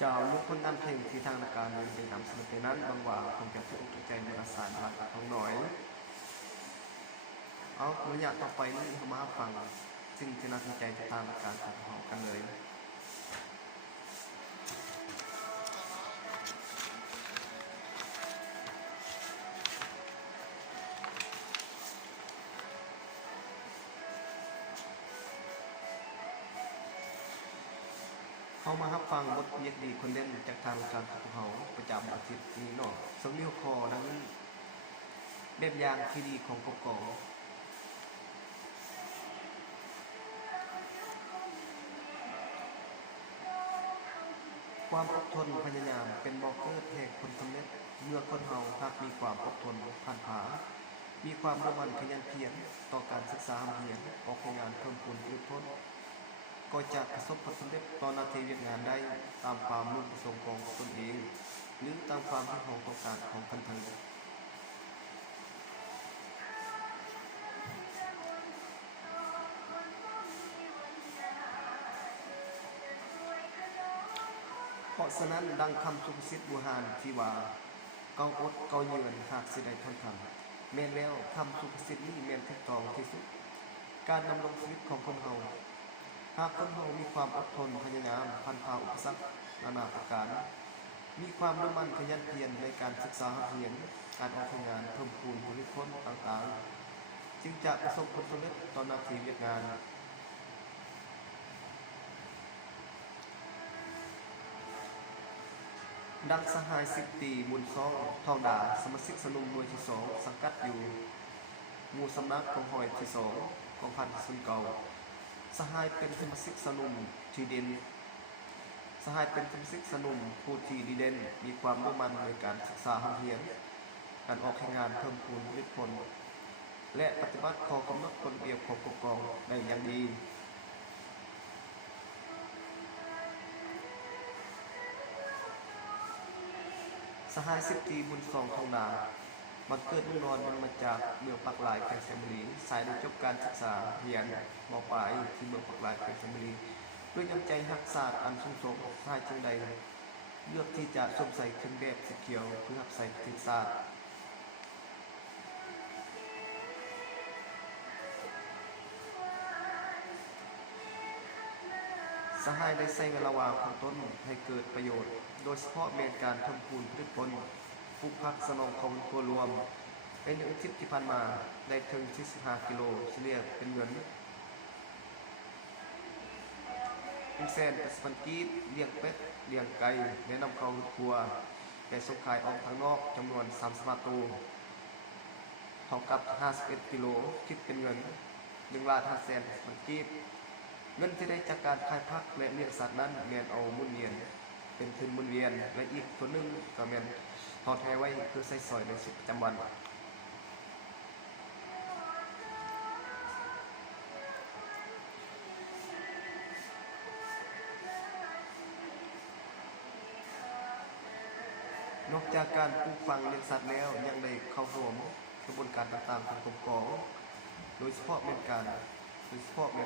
จะลุกคนนำเพลงที่ทางการเดินไปนำเสนอนั้นบางว่าคงจะถูกใจในภาษาหลักของหน่อยเอาระยะต่อไปนี้มาฟังสิ่งที่น่าสนใจจะตามการขัดหอกันเลยเขามารับฟังบทเรียนดีคนเล่นจากทางการขัดหอประจำอาทิตย์นี้เนาะสมเรียวคอนั้นเด็บยางที่ดีของกกความอดทนพยายามเป็นบอกเกิดเหตุผลสำเร็จเมื่อคนเฮาหากมีความอดทนผ่านผามีความมุ่งมั่นขยันเพียรต่อการศึกษาเรียนออกงานเพิ่มพูนอดทนก็จะประสบผลสำเร็จต่อหน้าที่เวียกงานได้ตามความมุ่งประสงค์ของตนเองหรือตามความที่ของต้องการของคนทั้งเพราะฉะนั้นดังคำสุภาษิตโบราณที่ว่าเกาอดเกาเยือนหากสิได้ทนทำแม่นแล้วคำสุภาษิตนี้แม่นถูกต้องที่สุดการดำรงชีวิตของคนเฮาหากคนเฮามีความอดทนพยายามผ่านผ่าอุปสรรคนานาประการมีความมุ่งมั่นขยันเพียรในการศึกษาเรียนการออกงานเพิ่มพูนผลิตผลต่างๆจึงจะประสบผลสำเร็จต่อหน้าที่เวียกงานดังสหาย10 ตีบุญซองทองดาสมาชิกสนุมหน่วยที่2สังกัดอยู่หมู่สำนักของหอยที่2ของพันสุนเก่าสหายเป็นสมาชิกสนุมที่เด่นสหายเป็นสมาชิกสนุมผู้ที่ดีเด่นมีความมุ่งมั่นในการศึกษาเรียนการออกงานเพิ่มพูนผลิตผลและปฏิบัติข้อกำหนดกฎระเบียบของปกครองได้อย่างดีสหาย10 ตีบุญซองทองดามาเกิดเมืองนอนมันมาจากเมืองปักหลายแขวงแสมบุรีสายได้จบการศึกษาเรียนม.ปลายที่เมืองปักหลายแขวงแสมบุรีด้วยน้ำใจรักศาสตร์อันสูงส่งสหายจึงใดเลือกที่จะสวมใส่เครื่องแบบสีเขียวเพื่อรับใส่ประเทศชาติสหายได้ใช้เวลาว่างของตนให้เกิดประโยชน์โดยเฉพาะเมนการทำคูณพืชผลปลูกผักสนองของครัวรวมใน1 อาทิตย์ที่ผ่านมาได้ถึง45 กิโลเฉลี่ยเป็นเงิน180,000 กีบเลี้ยงเป็ดเลี้ยงไก่และนำเข้าครัวและส่งขายออกทางนอกจำนวน35 ตัวเท่ากับ51 กิโลคิดเป็นเงิน1,500,000 กีบเงินที่ได้จากการขายผักและเลี้ยงสัตว์นั้นแม่นเอาหมุนเวียนเป็นทุนหมุนเวียนและอีกส่วนหนึ่งก็แม่นทอดแห่ไว้เพื่อใช้สอยในชีวิตประจำวันนอกจากการปลูกฝังเลี้ยงสัตว์แล้วยังได้เข้าร่วมกระบวนการต่างๆของกรมกองโดยเฉพาะเป็น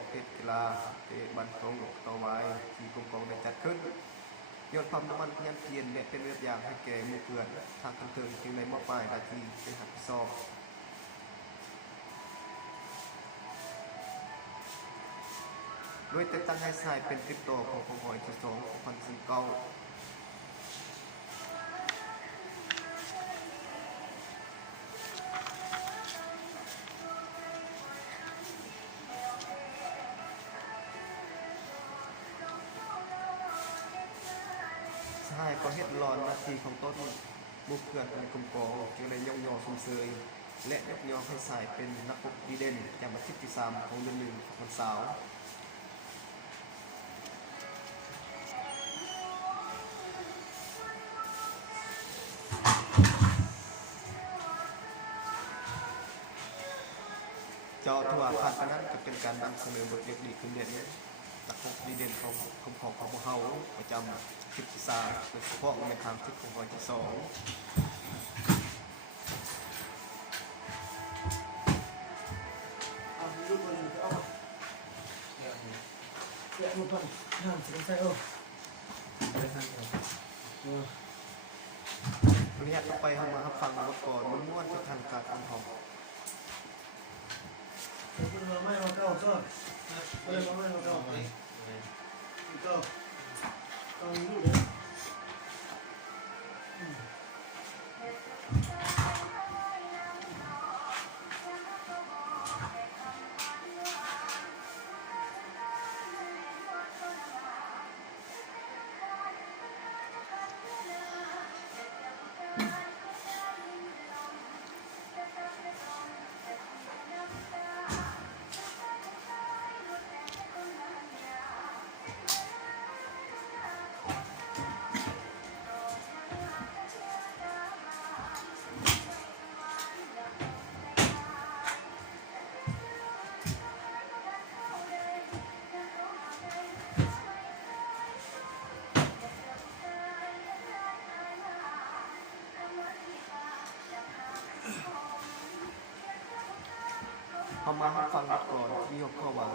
เพจกีฬาเตะบอลตรงต่อไว้ที่กรมกองได้จัดขึ้นยอดความมุ่งมั่นขยันเพียรและเป็นแบบอย่างให้แก่หมู่เพื่อนทางบันเทิงจึงได้มอบหมายหน้าที่เป็นหัดสอบโดยแต่งตั้งให้ชายเป็นติดต่อของกองหอยที่2ของพันสิงเก้าใช่ก็เฮ็ดรอนนาทีของต้นบุกเพื่อนในกลุ่มกองจึงได้ย่องยอสมเสยและยกยอให้สายเป็นนักปกดีเด่นจากอาทิตย์ที่3ของเดือน1ของวันเสาร์จอทัวร์ผ่านไปนั้นจะเป็นการนำเสนอบทเรียนดีขึ้นเด่นนักปกดีเด่นของกลุ่มของพวกเขาประจำทิศที่3โดยเฉพาะในทางทิศของวันที่2một phần làm sẽ sai ô เรียกต่อไปเข้ามารับฟังบทก่อนมันม่วนจะทางการอันหอม คุณมาไม่มาเก้าซ้อนไม่ได้มาไม่มาเก้าเก้าต้องรู้เลย เอามาให้ฟังก่อนที่ยกข้อว่า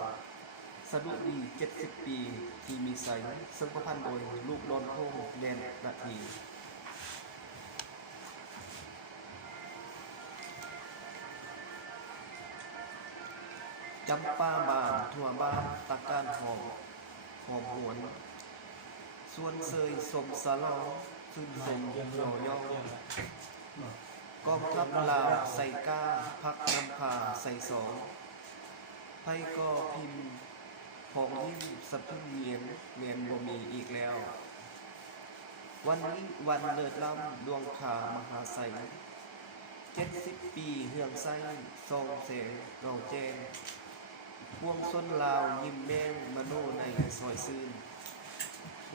สะดุดี70 ปีที่มีไซซึ่งประพันธ์โดยลูกโดนโค้งแดนนาทีจำป้าบานทั่วบ้านตะการหอมหอมหวนส่วนเซยสมสะลองขึ้นสมหย่อย่อกองทัพลาวใส่ก้าพักนำพาใส่สองไพ่ก็พิมพ์พองยิ้มสะพึ่งเมียนบ่มีอีกแล้ว วันนี้วันเลิศล้ำดวงขามหาไส70 ปีเฮืองไส้ทรงเสงเราแจ้งพวงส้นลาวยิ้มแย้มมโนในซอยซื่น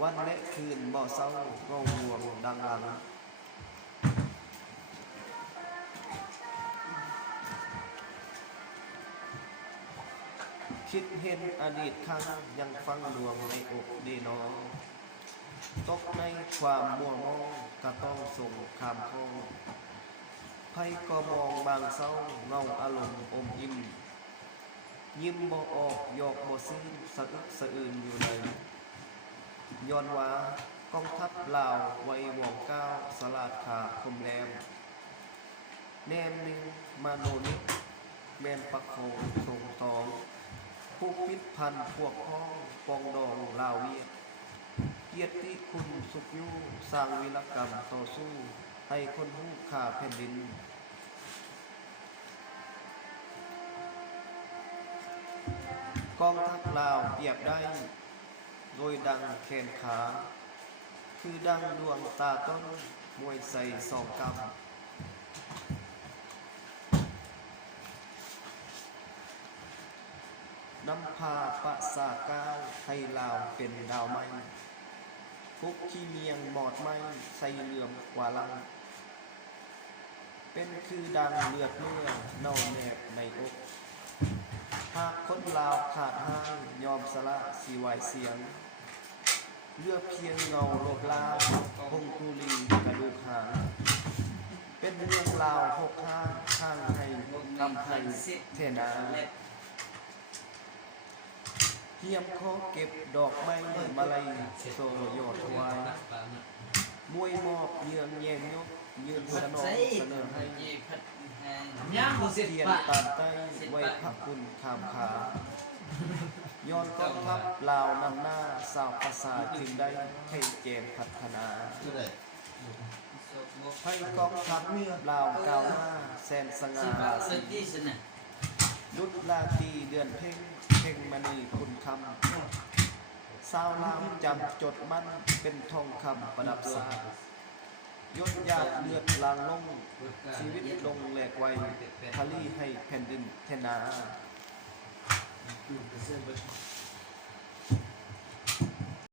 วันและคืนบ่เศร้าเงาห่วงดังหลังคิดเห็นอดีตครั้งยังฟังลวงในอกดีน้องตกในความมัวมองก็ต้องส่งคำพ้องไพ่ก็มองบางเศร้าเงาอารมณ์อมยิ้มยิ้มบ่ออกหยอกบ่ซื่นสะอึกสะอื่นอยู่เลยย้อนว่ากองทัพลาวไว้วองก้าวสลาดขาคมแรมแนมหนึ่งมาโนนิแมนประโคส่งตองผู้พิษพันพวกพ้องปองดองลาวเวียดเกียรติคุณสุขยู่สร้างวีรกรรมต่อสู้ให้คนหู้ข่าแผ่นดินกองทัพลาวเปรียบได้โดยดังแขนขาคือดังดวงตาต้นมวยใส่สองกำนำพาปะสาก้าวให้ลาวเป็นดาวไม้พุกขี้เมียงหมอดไม้ใส่เหลื่อมกว่าลังเป็นคือดังเลือดเมื่อเน่าแนบในอกหากคนลาวขาดห้างยอมสละสีวายเสียงเลือกเพียงเงาโลบลาวพงกุลีกระดูกหางเป็นเรื่องลาวหกข้างข้างให้กำให้เทนาเทียมขอเก็บดอกไม้มาลัยโซโยดถวายมวยมอบเยืองแยงยกยืนสนองเสนอให้เทียนตามใต้ไว้พระคุณขามขาย้อนกองทัพลาวนำหน้าสาวภาษาจึงได้ให้เกมพัฒนาให้กองทัพลาวก้าวหน้าแสนสง่าราศีดุจลาตีเดือนเพ่งเพ่งมณีคุณคำสาวลาวจำจดมั่นเป็นทองคำประดับสายศญาติเลือดลางลงชีวิตลงแหลกไวทะลี่ให้แผ่นดินเทนา